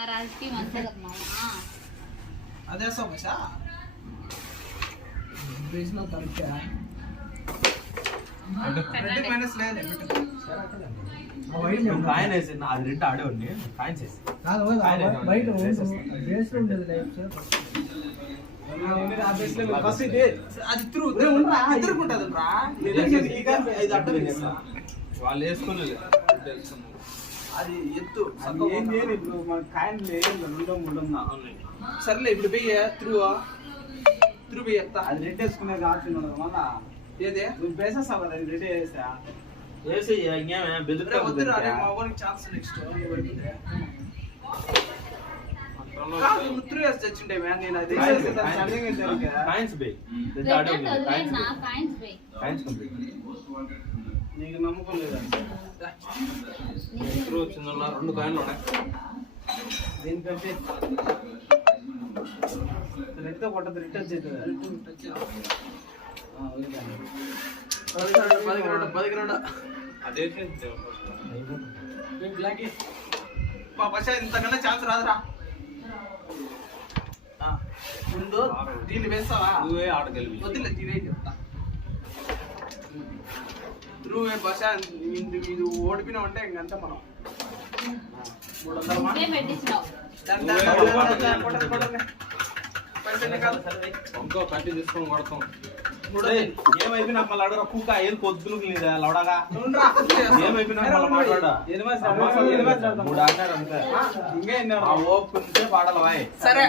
మరి అది మంచిది కదా మామ. అదే సమస్య బేస్లో తరికా రెడ్ మైనస్ లేదు కాయన్ వేసి అది రెండు ఆడేవాడిని కాయన్స్ వేసి బయట బేస్ ఉండేది అది తిరుగుంటది వాళ్ళు వేసుకోలేదు అది ఎత్తు ఇప్పుడు మన కాయన్ సర్లే ఇప్పుడు పోయి త్రూ పోయి ఎత్తా అది రెడ్ వేసుకునే ఆప్షన్ ఉండదు మళ్ళా ఏదే నువ్వు వేసేస్తావు కదా రెడ్ వేసా వేసి ఇంకేమే వద్దురా అరే మా ఊరికి ఛాన్స్ నెక్స్ట్ త్రూ వేసి తెచ్చిండే నేను అది కాయిన్స్ బై కాయిన్స్ కంప్లీట్ నీకు నమ్మకం లేదా త్రూ వచ్చిందన్న 2 కాయిన్లు ఉన్నాయి దీనికంటే రెడ్తో కొట్టదు రెడ్ వచ్చేది 10 అదే ఇంతకన్నా ఛాన్స్ రాదురా ముందు దీన్ని వేస్తావా నువ్వే ఆడగలివి వద్దులే దీనే చెప్తా త్రూ బస ఇది ఓడిపోయినాం అంటే ఇంకంతా మనం 300 ఇంకో కట్టి తీసుకొని కొడతాం ఏమైపోయినా మళ్ళీ అడగరా కుక్క ఏది పొద్దులు లేదా లవడగా ఏమైపోయినా మళ్ళీ మాట్లాడా 3 ఆడినారు అంతే ఆ ఓపుకుంటే పాడాలి వాయ్ సరే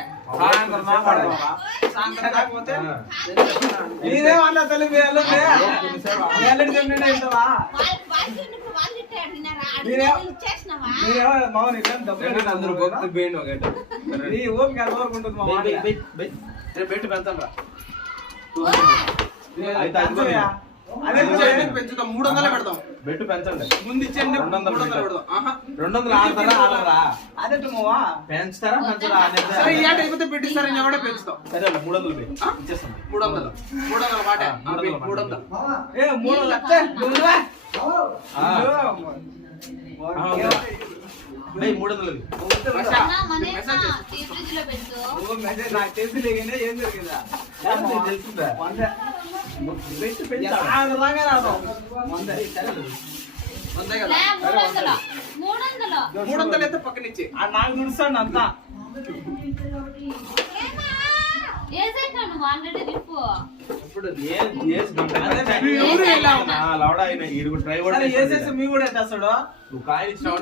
నేనేమన్నా తల్లి అందరూ గొప్ప బేండి ఒకటి బెట్టు పెడతాం రా అయితే పెంచుతాం 300 పెడతాం బెట్టు పెంచండి ముందు ఇచ్చేయండి 200 పెడదాం 200 ఆడతారా ఆడరా అదే మావా పెంచుతారా పెంచరా సరే ఈ ఆట అయిపోతే పెట్టిస్తారని ఎవడే పెంచుతాం సరే 300 ఇచ్చేస్తాం 300 మాట 300 నాకు తెలిసి లేకనే ఏం జరిగిందా తెలుసుందా మూడు వందలు అయితే పక్కనిచ్చి నాకు నుడుస్తాను అంతా లవడా అయినా ట్రై కూడా మీ కూడా వేస్తాడు నువ్వు కాయ ఇచ్చినావు